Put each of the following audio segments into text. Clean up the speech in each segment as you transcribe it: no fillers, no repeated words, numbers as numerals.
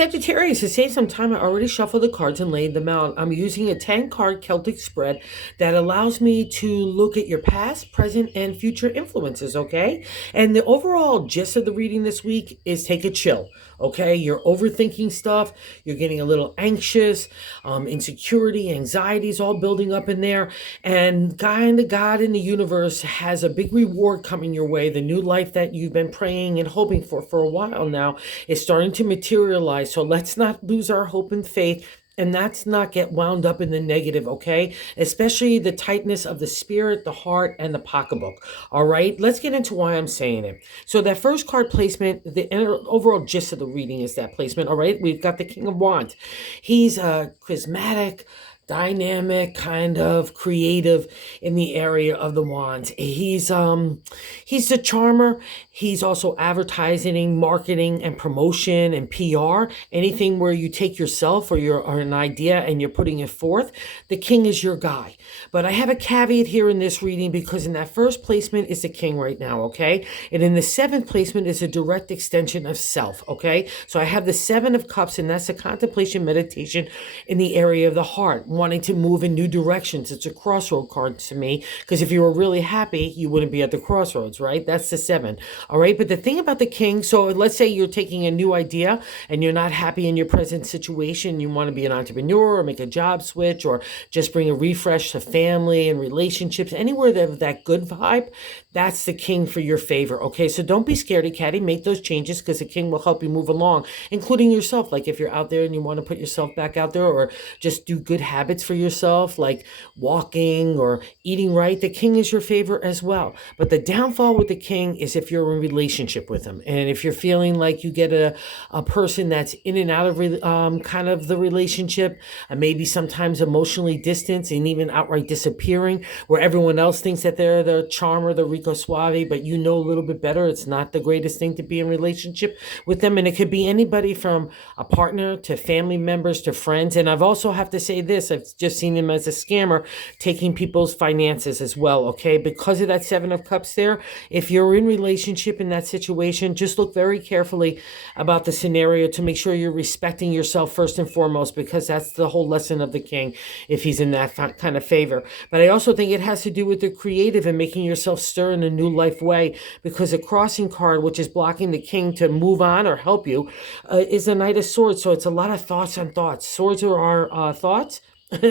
Sagittarius, to save some time, I already shuffled the cards and laid them out. I'm using a 10-card Celtic spread that allows me to look at your past, present, and future influences, okay? And the overall gist of the reading this week is take a chill, okay? You're overthinking stuff. You're getting a little anxious. Insecurity, anxiety is all building up in there. And kind of God in the universe has a big reward coming your way. The new life that you've been praying and hoping for a while now is starting to materialize. So let's not lose our hope and faith, and that's not get wound up in the negative, okay? Especially the tightness of the spirit, the heart, and the pocketbook. All right, let's get into why I'm saying it. So that first card placement, the overall gist of the reading is that placement. All right, we've got the King of Wands. He's charismatic, dynamic, kind of creative in the area of the wands. He's the charmer. He's also advertising, marketing, and promotion and PR. Anything where you take yourself or an idea and you're putting it forth, the king is your guy. But I have a caveat here in this reading, because in that first placement is the king right now, okay? And in the seventh placement is a direct extension of self, okay? So I have the Seven of Cups, and that's a contemplation meditation in the area of the heart, wanting to move in new directions. It's a crossroad card to me, because if you were really happy, you wouldn't be at the crossroads, right? That's the seven. All right. But the thing about the king, so let's say you're taking a new idea and you're not happy in your present situation. You want to be an entrepreneur or make a job switch or just bring a refresh to family and relationships, anywhere that good vibe. That's the king for your favor. Okay. So don't be scaredy catty. Make those changes, because the king will help you move along, including yourself. Like if you're out there and you want to put yourself back out there, or just do good habits for yourself, like walking or eating right, the king is your favor as well. But the downfall with the king is if you're in relationship with him, and if you're feeling like you get a person that's in and out of kind of the relationship, and maybe sometimes emotionally distanced and even outright disappearing, where everyone else thinks that they're the charmer, the Rico Suave, but you know a little bit better. It's not the greatest thing to be in relationship with them. And it could be anybody from a partner to family members to friends. And I've also have to say this, I've just seen him as a scammer taking people's finances as well, okay? Because of that Seven of Cups there, if you're in relationship in that situation, just look very carefully about the scenario to make sure you're respecting yourself first and foremost, because that's the whole lesson of the king, if he's in that kind of favor. But I also think it has to do with the creative and making yourself stir in a new life way, because a crossing card, which is blocking the king to move on or help you, is a Knight of Swords. So it's a lot of thoughts on thoughts. Swords are our thoughts.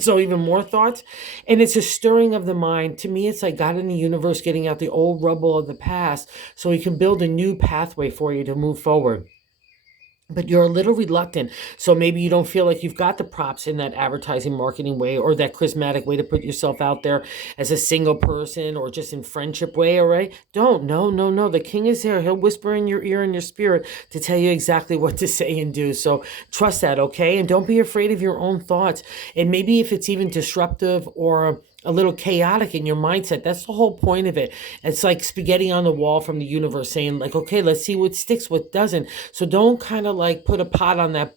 So even more thoughts, and it's a stirring of the mind. To me, it's like God in the universe getting out the old rubble of the past so he can build a new pathway for you to move forward. But you're a little reluctant. So maybe you don't feel like you've got the props in that advertising marketing way, or that charismatic way to put yourself out there as a single person, or just in friendship way. All right. No. The king is there. He'll whisper in your ear and your spirit to tell you exactly what to say and do. So trust that. Okay. And don't be afraid of your own thoughts. And maybe if it's even disruptive or a little chaotic in your mindset, that's the whole point of it. It's like spaghetti on the wall from the universe saying like, okay, let's see what sticks, what doesn't. So don't kind of like put a pot on that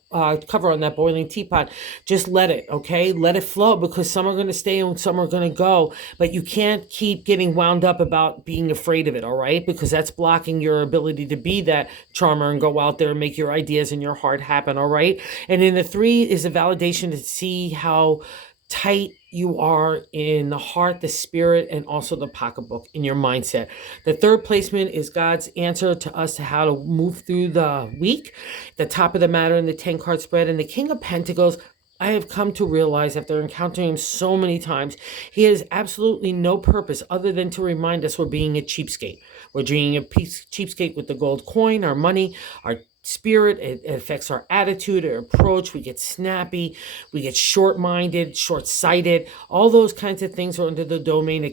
cover on that boiling teapot. Just let it, okay? Let it flow, because some are going to stay and some are going to go. But you can't keep getting wound up about being afraid of it, all right? Because that's blocking your ability to be that charmer and go out there and make your ideas and your heart happen, all right? And then the three is a validation to see how tight you are in the heart, the spirit, and also the pocketbook in your mindset. The third placement is God's answer to us to how to move through the week. The top of the matter in the 10-card spread, and the King of Pentacles, I have come to realize after encountering him so many times, he has absolutely no purpose other than to remind us we're being a cheapskate. We're being a cheapskate with the gold coin, our money, our spirit. It affects our attitude, our approach. We get snappy, we get short-minded, short-sighted. All those kinds of things are under the domain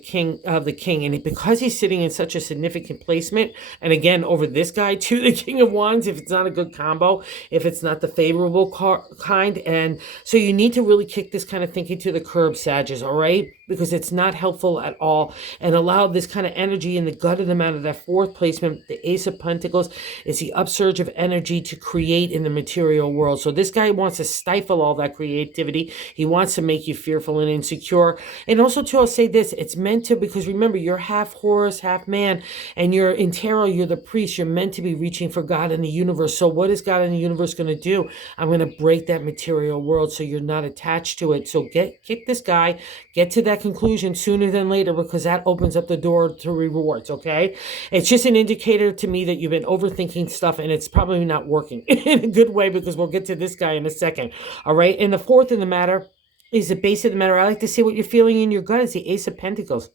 of the king. And because he's sitting in such a significant placement, and again over this guy too, the King of Wands, if it's not a good combo, if it's not the favorable kind, and so you need to really kick this kind of thinking to the curb, Sagittarius, all right? because it's not helpful at all. And allow this kind of energy in the gutted them out of that fourth placement. The Ace of Pentacles is the upsurge of energy to create in the material world. So this guy wants to stifle all that creativity. He wants to make you fearful and insecure. And also too, I'll say this, it's meant to, because remember, you're half horse, half man, and you're in tarot, you're the priest. You're meant to be reaching for God in the universe. So what is God in the universe going to do? I'm going to break that material world so you're not attached to it. So kick this guy, get to that conclusion sooner than later, because that opens up the door to rewards, okay? It's just an indicator to me that you've been overthinking stuff, and it's probably not working in a good way, because we'll get to this guy in a second, all right? And the fourth in the matter is the base of the matter. I like to see what you're feeling in your gut is the Ace of Pentacles.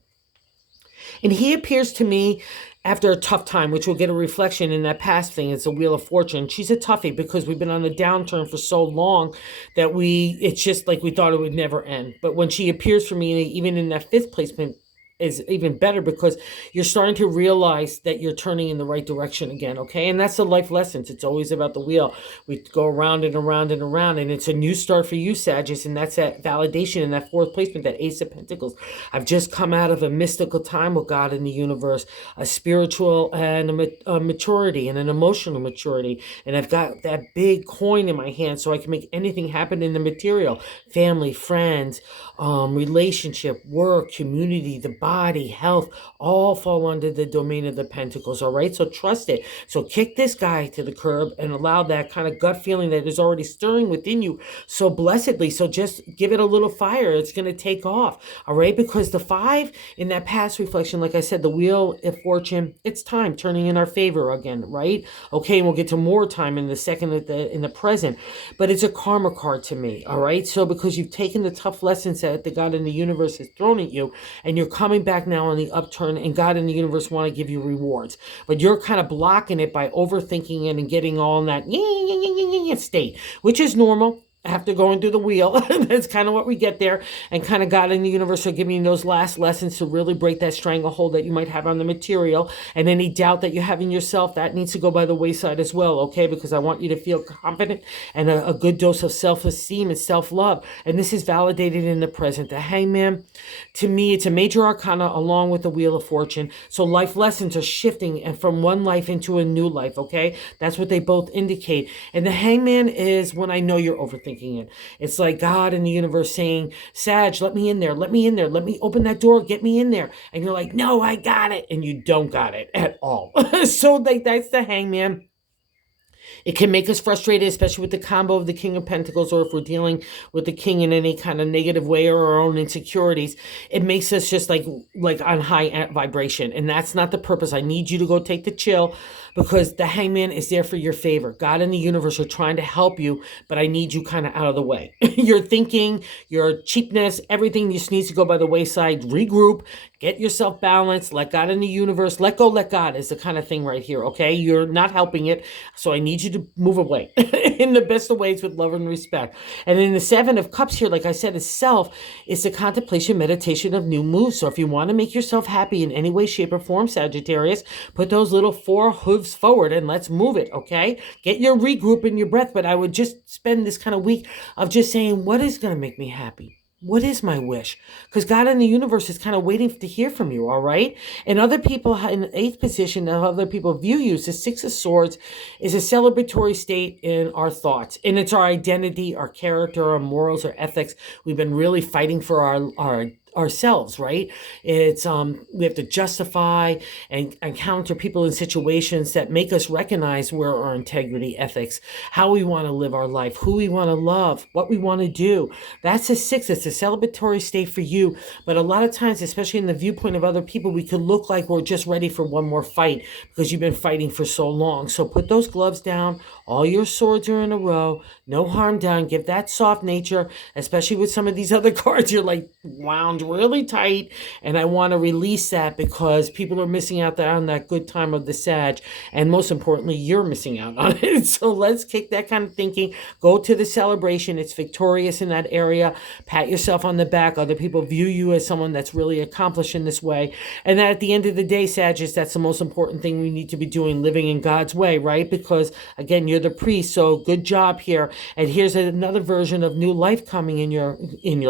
And he appears to me after a tough time, which will get a reflection in that past thing. It's a Wheel of Fortune. She's a toughie because we've been on a downturn for so long that it's just like we thought it would never end. But when she appears for me, even in that fifth placement, is even better, because you're starting to realize that you're turning in the right direction again, okay? And that's the life lessons. It's always about the wheel. We go around and around and around, and it's a new start for you, Sagittarius, and that's that validation in that fourth placement, that Ace of Pentacles. I've just come out of a mystical time with God in the universe, a spiritual and a maturity and an emotional maturity, and I've got that big coin in my hand so I can make anything happen in the material. Family, friends, relationship, work, community, the body, health, all fall under the domain of the Pentacles, all right? So trust it. So kick this guy to the curb and allow that kind of gut feeling that is already stirring within you so blessedly. So just give it a little fire. It's going to take off, all right? Because the 5 in that past reflection, like I said, the Wheel of Fortune, it's time turning in our favor again, right? Okay, and we'll get to more time in the second in the present. But it's a karma card to me, all right? So because you've taken the tough lessons that the God in the universe has thrown at you, and you're coming back now on the upturn, and God in the universe want to give you rewards, but you're kind of blocking it by overthinking it and getting all in that state, which is normal after going through the wheel. That's kind of what we get there, and kind of God in the universe are giving you those last lessons to really break that stranglehold that you might have on the material, and any doubt that you have in yourself, that needs to go by the wayside as well, okay? Because I want you to feel confident and a good dose of self-esteem and self-love, and this is validated in the present. The Hangman, to me, it's a major arcana along with the Wheel of Fortune. So life lessons are shifting and from one life into a new life, okay? That's what they both indicate. And the Hangman is when I know you're overthinking it. It's like God in the universe saying, Sag, let me in there. Let me in there. Let me open that door. Get me in there. And you're like, no, I got it. And you don't got it at all. So like that's the Hangman. It can make us frustrated, especially with the combo of the King of Pentacles, or if we're dealing with the King in any kind of negative way or our own insecurities. It makes us just like on high vibration, and that's not the purpose. I need you to go take the chill, because the Hangman is there for your favor. God and the universe are trying to help you, but I need you kind of out of the way. Your thinking, your cheapness, everything just needs to go by the wayside. Regroup, get yourself balanced, let God in the universe, let go, let God is the kind of thing right here, okay? You're not helping it, so I need you to move away in the best of ways with love and respect. And then the 7 of Cups here, like I said, is self. It's the contemplation, meditation of new moves. So if you want to make yourself happy in any way, shape, or form, Sagittarius, put those little 4 hooves forward and let's move it, okay? Get your regroup in your breath, but I would just spend this kind of week of just saying, what is going to make me happy? What is my wish? Because God in the universe is kind of waiting to hear from you, all right? And other people in the 8th position, and other people view you, the 6 of Swords is a celebratory state in our thoughts. And it's our identity, our character, our morals, our ethics. We've been really fighting for ourselves, right? It's we have to justify and counter people in situations that make us recognize where our integrity, ethics, how we want to live our life, who we want to love, what we want to do. That's a 6. It's a celebratory state for you. But a lot of times, especially in the viewpoint of other people, we could look like we're just ready for one more fight because you've been fighting for so long. So put those gloves down. All your swords are in a row. No harm done. Give that soft nature, especially with some of these other cards. You're like wound really tight, and I want to release that because people are missing out on that good time of the Sag, and most importantly, you're missing out on it. So let's kick that kind of thinking. Go to the celebration. It's victorious in that area. Pat yourself on the back. Other people view you as someone that's really accomplished in this way, and that at the end of the day, Sagittarius, that's the most important thing we need to be doing, living in God's way, right? Because again, you're the priest, so good job here. And here's another version of new life coming in your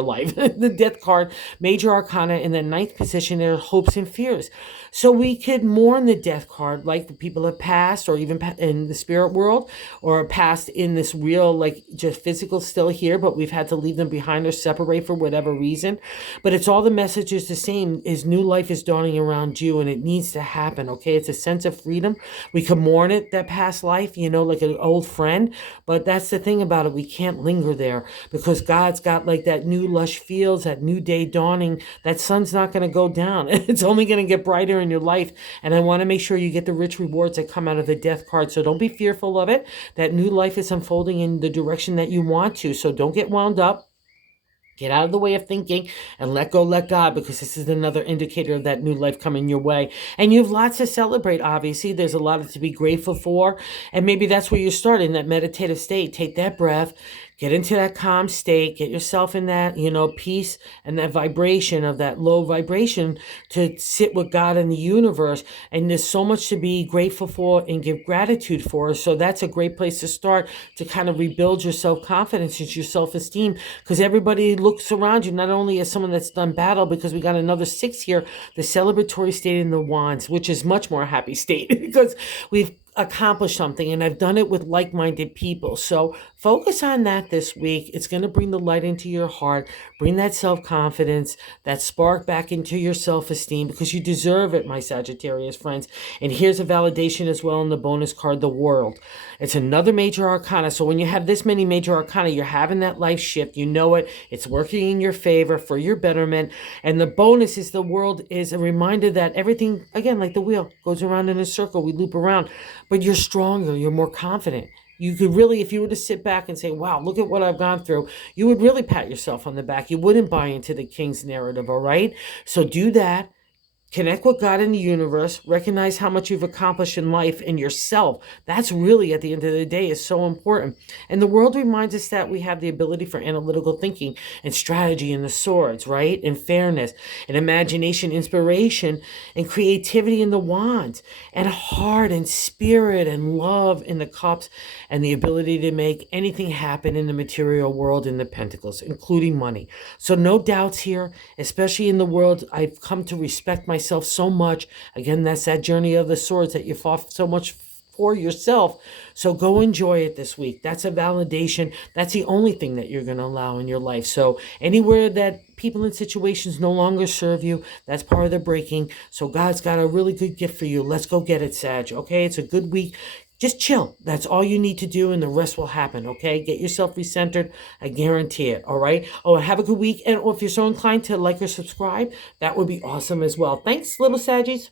life. The Death card major arcana in the ninth position are hopes and fears. So we could mourn the death card, like the people have passed, or even in the spirit world, or passed in this real, like just physical still here, but we've had to leave them behind or separate for whatever reason. But it's all the messages the same, is new life is dawning around you, and it needs to happen. Okay, it's a sense of freedom. We could mourn it, that past life, like an old friend, but that's the thing about it, we can't linger there, because God's got like that new lush fields, that new day dawning. That sun's not going to go down. It's only going to get brighter in your life, and I want to make sure you get the rich rewards that come out of the death card. So don't be fearful of it. That new life is unfolding in the direction that you want to, so don't get wound up. Get out of the way of thinking and let go, let God, because this is another indicator of that new life coming your way. And you have lots to celebrate, obviously. There's a lot to be grateful for. And maybe that's where you start, in that meditative state. Take that breath. Get into that calm state. Get yourself in that, peace and that vibration of that low vibration, to sit with God and the universe. And there's so much to be grateful for and give gratitude for. So that's a great place to start, to kind of rebuild your self-confidence and your self-esteem, because everybody looks around you not only as someone that's done battle, because we got another 6 here, the celebratory state in the wands, which is much more a happy state because we've accomplish something, and I've done it with like-minded people. So focus on that this week. It's going to bring the light into your heart, bring that self-confidence, that spark back into your self-esteem, because you deserve it, my Sagittarius friends. And here's a validation as well in the bonus card, the World. It's another major arcana. So when you have this many major arcana, you're having that life shift. You know it. It's working in your favor for your betterment. And the bonus is the World is a reminder that everything, again, like the wheel, goes around in a circle. We loop around. But you're stronger, you're more confident. You could really, if you were to sit back and say, wow, look at what I've gone through, you would really pat yourself on the back. You wouldn't buy into the king's narrative, all right? So do that. Connect with God in the universe. Recognize how much you've accomplished in life and yourself. That's really, at the end of the day, is so important. And the World reminds us that we have the ability for analytical thinking and strategy in the swords, right? And fairness and imagination, inspiration, and creativity in the wands, and heart and spirit and love in the cups, and the ability to make anything happen in the material world in the pentacles, including money. So no doubts here, especially in the World. I've come to respect myself so much. Again, that's that journey of the swords that you fought so much for yourself. So go enjoy it this week. That's a validation. That's the only thing that you're going to allow in your life. So anywhere that people and situations no longer serve you, that's part of the breaking. So God's got a really good gift for you. Let's go get it, Sag. Okay, it's a good week. Just chill. That's all you need to do, and the rest will happen, okay? Get yourself recentered. I guarantee it, all right? Oh, have a good week. And if you're so inclined to like or subscribe, that would be awesome as well. Thanks, little Saggies.